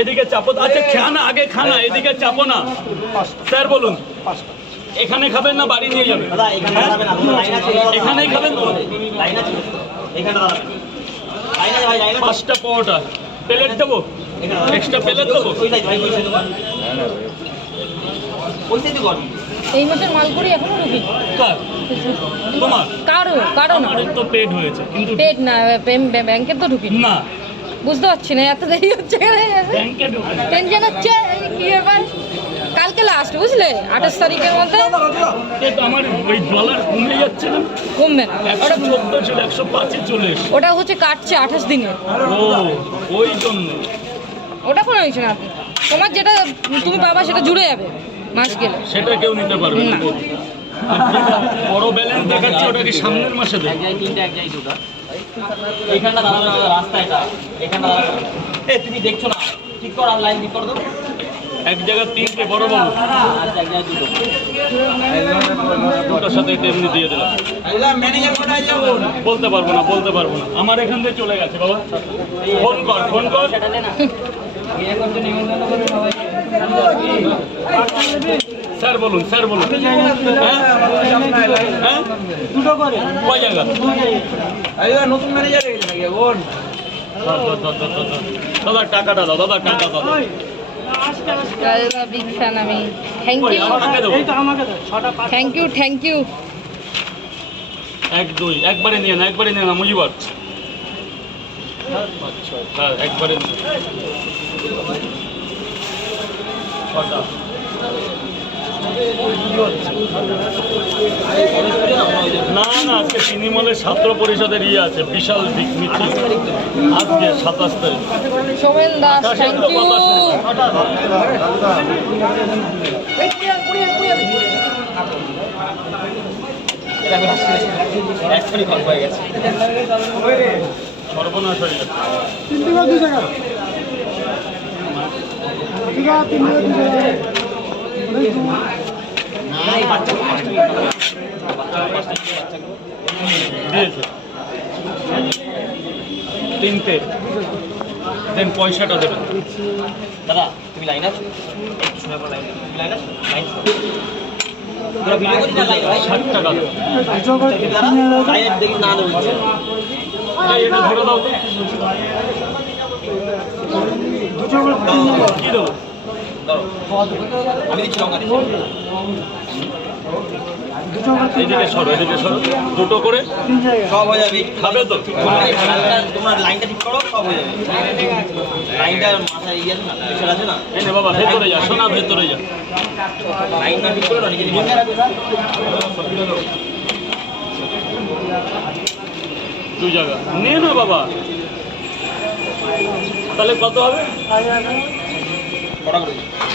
এদিকে চাপো। আচ্ছা খানা আগে খানা, এদিকে চাপো না। স্যার বলুন, এখানে খাবেন না বাড়ি নিয়ে যাবেন? এখানেই খাবেন তো? 5টা পরোটা প্লেট দেবো, এক্সট্রা প্লেট দেবো। এই মাসের মালপুরি এখনো ঢুকি কার? তোমার? কারো না, আমার তো পেট হয়েছে কিন্তু পেট না, ব্যাংকের তো ঢুকি না, বুঝতে পারছি না, এত দেরি হচ্ছে ব্যাংকে ঢুকে টেনশন হচ্ছে কি ব্যাপার। কালকে লাস্ট বুঝলে, 28 তারিখের মধ্যে আমার ওই ডলার কমে যাচ্ছে না, কমবে না। ওটা 114 ছিল 105-এ চলে এসেছে। ওটা হচ্ছে কাটছে 28 দিনে, ও ওই জন্য ওটা কোনো ইস্যু না। তোমার যেটা তুমি পাবা সেটা জুড়ে যাবে মাস গেলে। সেটা কেউ নিতে পারবে না। না। বড় ব্যালেন্স দেখাচ্ছে, ওটা কি সামনের মাসে দেবে? এখানটা দাঁড়ানো রাস্তা, এখানটা দাঁড়ানো। তুমি দেখছো না, ঠিক কর আর লাইন ঠিক করে দাও। এক জায়গায় 3টে বড় বাবু, আচ্ছা এক জায়গায় দুটো। দুটোর সাথে এটা এমনি দিয়ে দিলাম। বলতে পারবো না, আমার এখান থেকে চলে গেছে বাবা। ফোন কর সেটা দে না। বিয়ে করতে নিমন্ত্রণ করে সবাই। স্যার বলুন। হ্যাঁ দুটো করে কয় জায়গা? নতুন ম্যানেজার এসেছে নাকি বোন? দাদা টাকাটা দাও, দাদা টাকা দাও। বিগ ফ্যান আমি। থ্যাংক ইউ, আমাকে দেবো। এই তো আমাকে দাও 6টা 5 থ্যাংক ইউ। 1 2 একবারে নিয়ে না মুজিবার। আচ্ছা হ্যাঁ একবারে নিয়ে 6টা। না আজকে সিনেমলের ছাত্র পরিষদের আছে, বিশাল মিছিল আজকে 27 তারিখ। Somen Das, thank you. এক্ষুনি কল হয়ে গেছে। সর্বনাশ হয়ে গেছে। 3 টাকা 2 টাকা 3 টাকা নাই বাচ্চা দিয়েছে 3টে, দেন পয়সাটা দেবেন। দাদা তুমি লাইন আছো? একটু শুনে পড়ো লাইন। তুমি লাইন আছো? লাইন তোরা ভিডিও করছিস না লাইন ভাই? 60 টাকা দেবেন। দাদা লাইন দেখি না দেবো বলছে। এটা ধরে দাও তো। কি দেবো? ধরো আমি দিচ্ছি লঙ্কা দিচ্ছি। এদিকে সরো দুটো করে সব হয়ে যাবে। খাবে তো? তোমার লাইনটা ঠিক করো, সব হয়ে যাবে। লাইনটা মাথায় ইয়ে আছে না, প্রেশার আছে না। এই নে বাবা ভেতরে যা, সোনা ভেতরে যা। লাইনটা ঠিক করে নিজে নিজে। 2 জায়গা নে না বাবা। তাহলে কত হবে? কটা করে